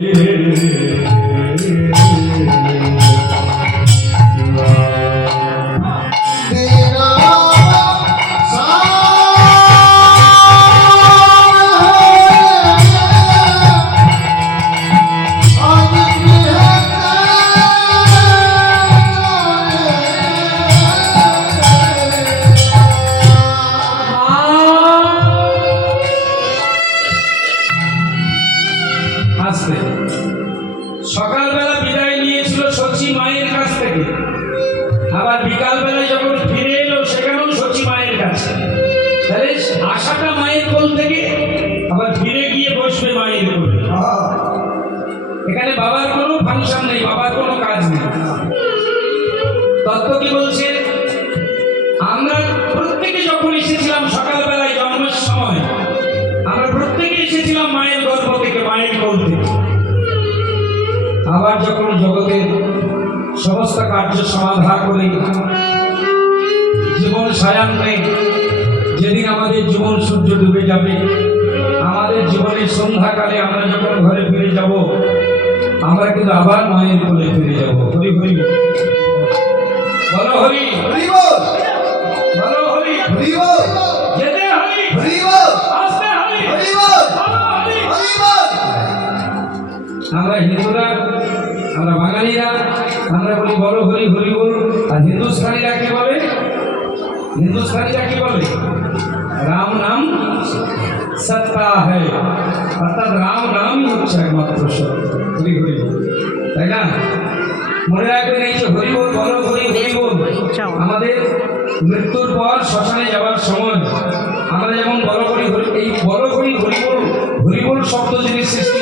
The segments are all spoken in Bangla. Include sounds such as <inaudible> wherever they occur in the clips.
yeah. <laughs> আসতে সকালবেলা বিদায় নিয়েছিল সচি মায়ের কাছ থেকে। আবার বিকালবেলায় যখন ফিরে এলো, সেখানেও সচি মায়ের কাছে। তাহলে আশাটা মায়ের কোল থেকে, আবার ফিরে গিয়ে বসবে মায়ের কোলে। এখানে বাবার কোনো ফাংশন নেই, বাবার কোনো কাজ নেই। তত্ত্ব কি বলছে? আমরা প্রত্যেকে যখন এসেছিলাম আবার যখন জগতের সমস্ত কার্য সমাধা করে জীবন সায়ান্নে যেদিন আমাদের জীবন সূর্য ডুবে যাবে, আমাদের জীবনের সন্ধ্যাকালে আমরা যখন ঘরে ফিরে যাব, আমরা কিন্তু আবার মায়ের কোলে ফিরে যাব। হরি হরি। হরি বলো। আমরা হিন্দুরা, আমরা বাঙালিরা, আমরা বলি বড় হরি হরি বল। আর হিন্দুস্থানিরা কি বলে? হিন্দুস্থানিরা কি বলে? রাম নাম সত্তা है অর্থাৎ রাম নামই হচ্ছে একমাত্র সত্য হরি হরি তাই না? মনে রাখবেন এই যে হরি বল, বড় হরি হরি বল, আমাদের মৃত্যুর পর শ্মশানে যাওয়ার সময় আমরা যেমন বড় হরি এই বড় হরি হরি বল হরি বল শব্দ যিনি সৃষ্টি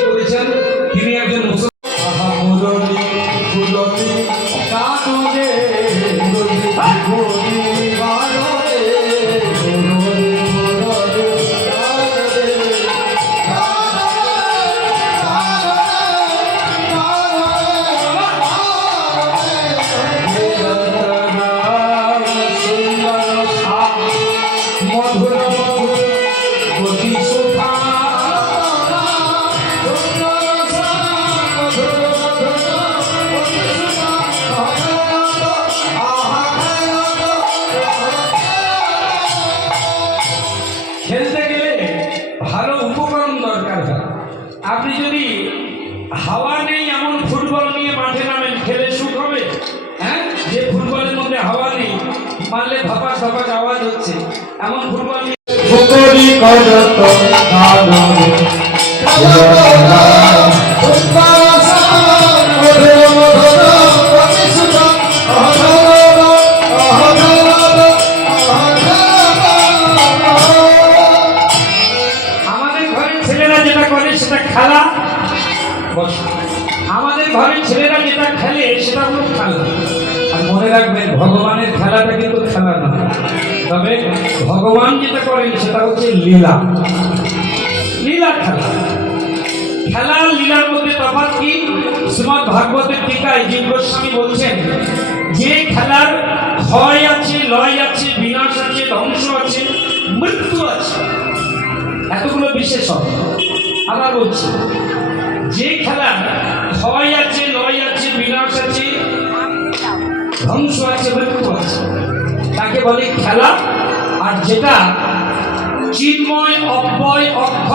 আপনি যদি হাওয়া নেই এমন ফুটবল নিয়ে মাঠে নামেন খেলে সুখ হবে? হ্যাঁ? যে ফুটবলের মধ্যে হাওয়া নেই মারলে ভাপা ধপাস আওয়াজ হচ্ছে। এমন ফুটবল নিয়ে করে সেটা খেলা। আমাদের ঘরের ছেলেরা যেটা খেলে, সেটা হলো খেলা। আর মনে রাখবেন ভগবানের খেলাটা কিন্তু খেলা না। তবে ভগবান যেটা করেন, সেটা হচ্ছে লীলা। লীলা খেলা। খেলা, লীলার মধ্যে তফাৎ কি? শ্রীমৎ ভাগবতের টিকায় গোস্বামী বলছেন, যে খেলার ক্ষয় আছে, লয় আছে, বিনাশ আছে, ধ্বংস আছে, মৃত্যু আছে, এতগুলো বিশেষণ। বলছি যে খেলা ক্ষয় আছে লয় আছে বিনাশ আছে ধ্বংস আছে মৃত্যু আছে। তাকে বলে খেলা, আর যেটা চিন্ময়, অব্যয়, অক্ষয়